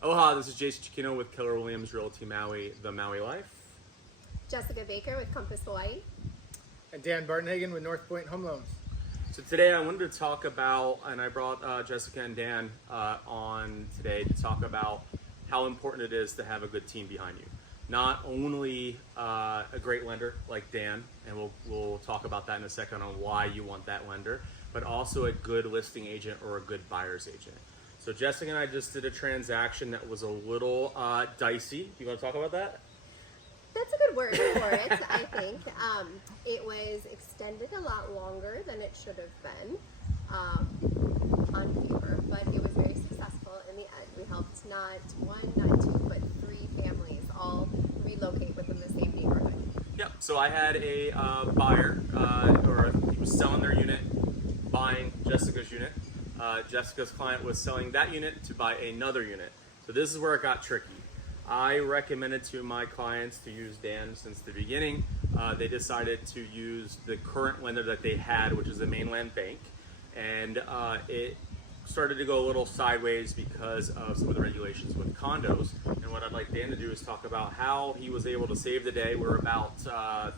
Aloha, this is Cicchino with Keller Williams Realty Maui, the Maui Life. Jessica Baker with Compass Hawaii. And Dan Bartenhagen with NorthPoint Home Loans. So today I wanted to talk about, and I brought Jessica and Dan on today to talk about how important it is to have a good team behind you. Not only a great lender like Dan, and we'll talk about that in a second on why you want that lender, but also a good listing agent or a good buyer's agent. So Jessica and I just did a transaction that was a little dicey. You want to talk about that? That's a good word for it, I think. It was extended a lot longer than it should have been on paper, but it was very successful in the end. We helped not one, not two, but three families all relocate within the same neighborhood. Yep. So I had a buyer, or he was selling their unit, buying Jessica's unit. Jessica's client was selling that unit to buy another unit. So this is where it got tricky. I recommended to my clients to use Dan since the beginning. They decided to use the current lender that they had, which is a mainland bank. And it started to go a little sideways because of some of the regulations with condos. And what I'd like Dan to do is talk about how he was able to save the day. We're about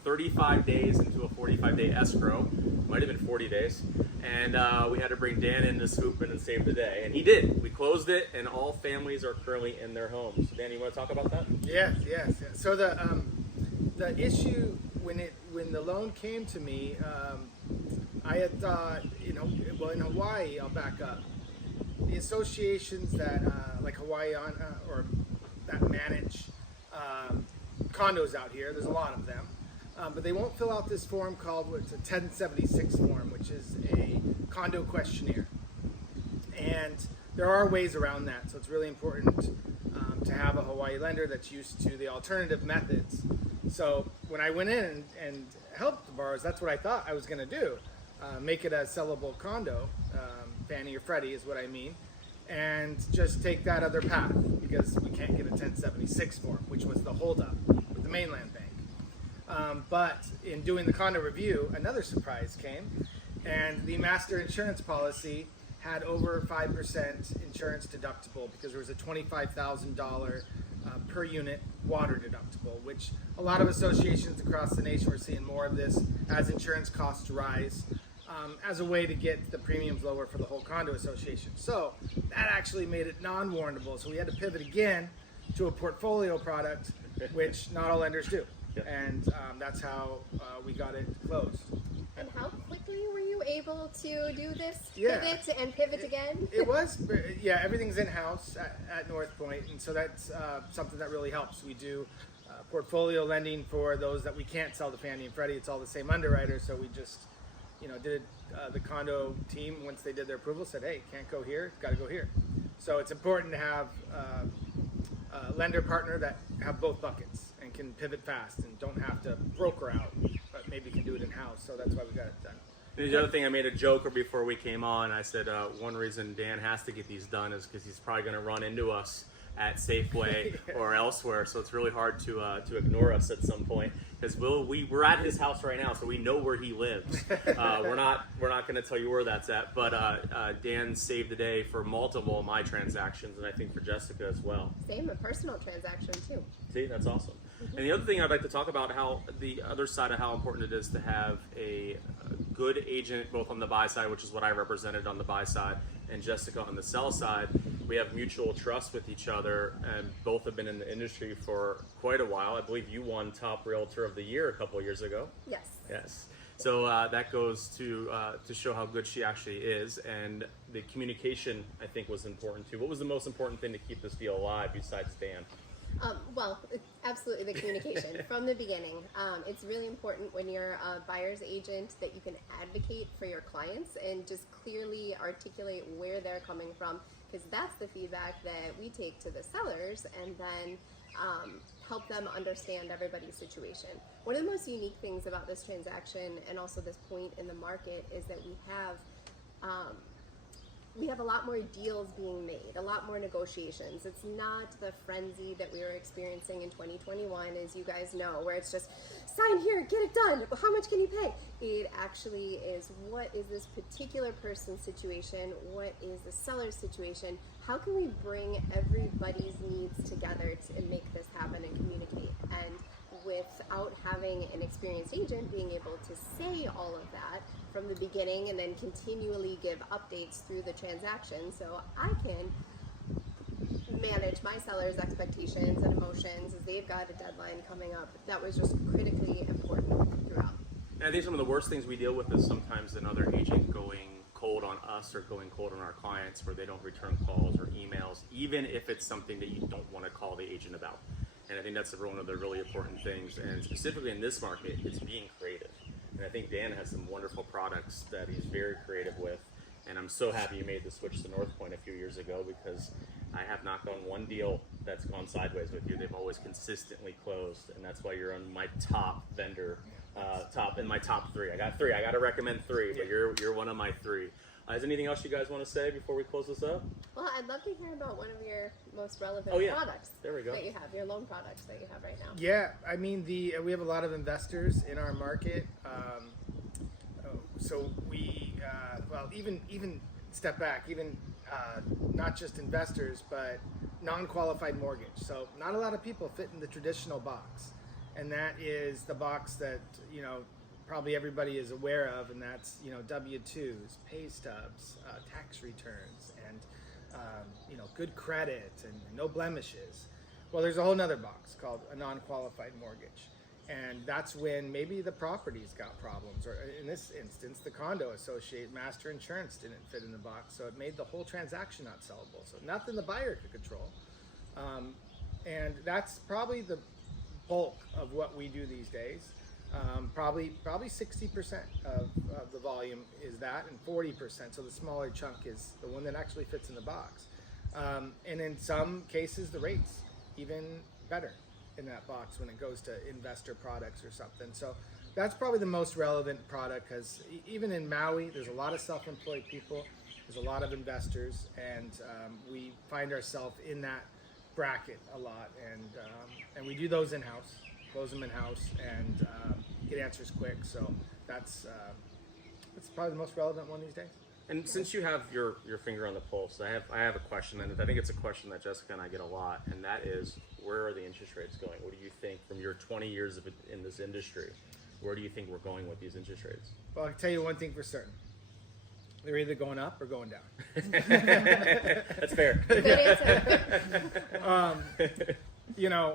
35 days into a 45-day escrow. Might have been 40 days. And we had to bring Dan in to swoop in and save the day. And he did. We closed it, and all families are currently in their homes. So Dan, you want to talk about that? Yes. So the issue when the loan came to me, I had thought, well, in Hawaii, I'll back up. The associations that like Hawaii or that manage condos out here, there's a lot of them. But they won't fill out this form called it's a 1076 form, which is a condo questionnaire. And there are ways around that, so it's really important to have a Hawaii lender that's used to the alternative methods. So when I went in and helped the borrowers, that's what I thought I was going to do. Make it a sellable condo, Fannie or Freddie is what I mean, and just take that other path because we can't get a 1076 form, which was the holdup with the mainland bank. But in doing the condo review, another surprise came, and the master insurance policy had over 5% insurance deductible because there was a $25,000 per unit water deductible, which a lot of associations across the nation were seeing more of this as insurance costs rise, as a way to get the premiums lower for the whole condo association. So that actually made it non-warrantable. So we had to pivot again to a portfolio product, which not all lenders do. And that's how we got it closed. And how quickly were you able to do this pivot again? It was, everything's in-house at NorthPoint, and so that's something that really helps. We do portfolio lending for those that we can't sell to Fannie and Freddie. It's all the same underwriter, so we just, did the condo team, once they did their approval, said, hey, can't go here, it's got to go here. So it's important to have a lender partner that have both buckets and can pivot fast and don't have to broker out, but maybe can do it in-house. So that's why we got it done. And the other thing, I made a joke before we came on. I said one reason Dan has to get these done is because he's probably going to run into us at Safeway or elsewhere. So it's really hard to ignore us at some point because we're at his house right now, so we know where he lives. We're not going to tell you where that's at, but Dan saved the day for multiple of my transactions, and I think for Jessica as well. Same, a personal transaction too. See, that's awesome. And the other thing I'd like to talk about, how the other side of how important it is to have a good agent, both on the buy side, which is what I represented on the buy side, and Jessica on the sell side. We have mutual trust with each other, and both have been in the industry for quite a while. I believe you won Top Realtor of the Year a couple of years ago. Yes. Yes. So that goes to show how good she actually is, and the communication, I think, was important too. What was the most important thing to keep this deal alive besides Dan? Well, absolutely the communication from the beginning. It's really important when you're a buyer's agent that you can advocate for your clients and just clearly articulate where they're coming from, because that's the feedback that we take to the sellers and then help them understand everybody's situation. One of the most unique things about this transaction and also this point in the market is that we have we have a lot more deals being made, a lot more negotiations. It's not the frenzy that we were experiencing in 2021, as you guys know, where it's just sign here, get it done. How much can you pay? It actually is, what is this particular person's situation? What is the seller's situation? How can we bring everybody's needs together to make this happen and communicate? And without having an experienced agent being able to say all of that from the beginning and then continually give updates through the transaction, so I can manage my seller's expectations and emotions as they've got a deadline coming up. That was just critically important throughout. And I think some of the worst things we deal with is sometimes another agent going cold on us or going cold on our clients where they don't return calls or emails, even if it's something that you don't want to call the agent about. And I think that's one of the really important things. And specifically in this market, it's being creative. And I think Dan has some wonderful products that he's very creative with. And I'm so happy you made the switch to NorthPoint a few years ago, because I have not gone one deal that's gone sideways with you. They've always consistently closed, and that's why you're on my top vendor, my top three. I got three. I got to recommend three, but you're one of my three. Is anything else you guys want to say before we close this up? Well, I'd love to hear about one of your most relevant products there we go. that you have, your loan products that you have right now. Yeah, I mean, we have a lot of investors in our market. So we, even step back, even not just investors, but non-qualified mortgage. So not a lot of people fit in the traditional box. And that is the box that, probably everybody is aware of, and that's, W-2s, pay stubs, tax returns, and, good credit and no blemishes. Well, there's a whole nother box called a non-qualified mortgage. And that's when maybe the property's got problems, or in this instance, the condo associate master insurance didn't fit in the box, so it made the whole transaction not sellable. So nothing the buyer could control. And that's probably the bulk of what we do these days. Probably 60% of the volume is that, and 40%, so the smaller chunk is the one that actually fits in the box. And in some cases, the rates even better in that box when it goes to investor products or something. So that's probably the most relevant product, because even in Maui, there's a lot of self-employed people, there's a lot of investors, and we find ourselves in that bracket a lot, and we do those in-house, close them in-house, and get answers quick. So that's probably the most relevant one these days. And since you have your finger on the pulse, I have a question, and I think it's a question that Jessica and I get a lot, and that is, where are the interest rates going? What do you think, from your 20 years of it in this industry, where do you think we're going with these interest rates? Well, I can tell you one thing for certain. They're either going up or going down. That's fair. Good answer.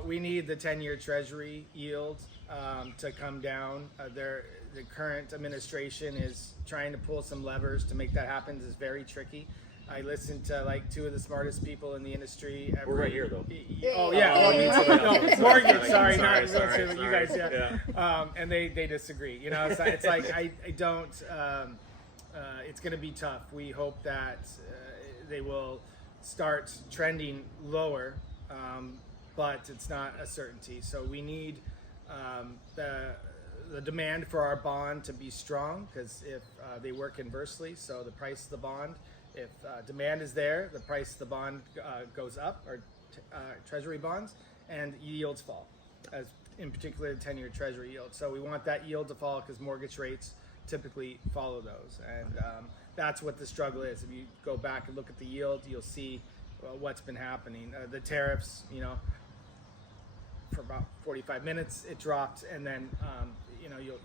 We need the 10-year Treasury yield to come down. The current administration is trying to pull some levers to make that happen. It's very tricky. I listened to two of the smartest people in the mortgage. We're right here, though. Oh yeah, mortgage. Sorry, not sorry. you guys. Yeah. And they disagree. It's like I don't. It's going to be tough. We hope that they will start trending lower, but it's not a certainty. So we need the demand for our bond to be strong, because if they work inversely, so the price of the bond, if demand is there, the price of the bond goes up, or Treasury bonds, and yields fall, as in particular the 10-year Treasury yield. So we want that yield to fall, because mortgage rates typically follow those, and that's what the struggle is. If you go back and look at the yield, you'll see what's been happening. The tariffs, for about 45 minutes it dropped, and then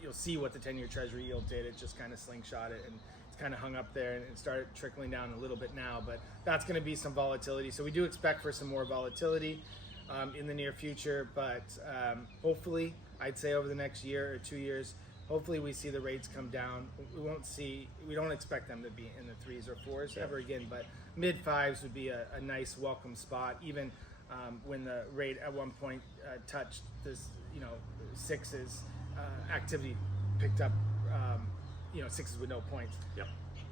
you'll see what the 10-year Treasury yield did. It just kind of slingshot it, and it's kind of hung up there, and it started trickling down a little bit now, but that's going to be some volatility. So we do expect for some more volatility in the near future, but hopefully, I'd say over the next year or 2 years, hopefully we see the rates come down. We don't expect them to be in the 3s or 4s ever again, but mid 5s would be a nice welcome spot. Even when the rate at one point touched this, 6s, activity picked up. 6s with no points. Yep.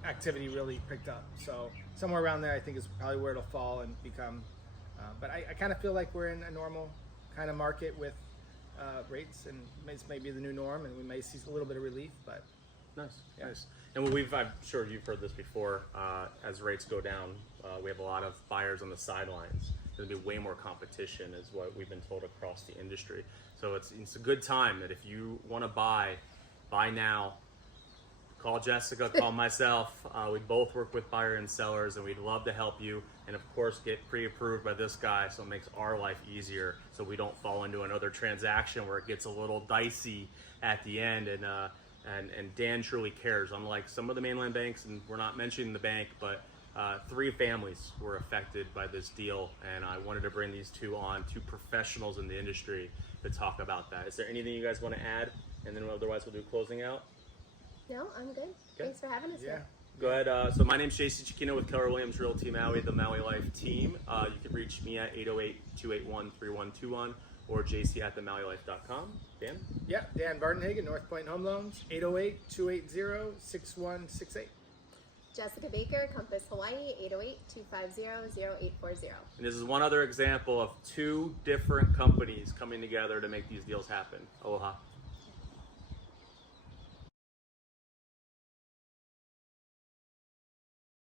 Activity really picked up. So somewhere around there, I think, is probably where it'll fall and become. But I kind of feel like we're in a normal kind of market with rates, and it's maybe the new norm, and we may see a little bit of relief, but Nice, nice. And I'm sure you've heard this before, as rates go down, we have a lot of buyers on the sidelines. There'll be way more competition is what we've been told across the industry. So it's a good time that if you want to buy now. Call Jessica, call myself. We both work with buyer and sellers, and we'd love to help you. And of course, get pre-approved by this guy, so it makes our life easier, so we don't fall into another transaction where it gets a little dicey at the end. And Dan truly cares. Unlike some of the mainland banks, and we're not mentioning the bank, but 3 families were affected by this deal, and I wanted to bring these two professionals in the industry to talk about that. Is there anything you guys want to add? And then otherwise we'll do closing out. No, I'm good. Thanks for having us here. Go ahead. So my name's Cicchino with Keller Williams Realty Maui, the Maui Life team. You can reach me at 808-281-3121 or jc@themauilife.com. Dan? Yeah, Dan Bartenhagen, NorthPoint Home Loans, 808-280-6168. Jessica Baker, Compass Hawaii, 808-250-0840. And this is one other example of 2 different companies coming together to make these deals happen. Aloha.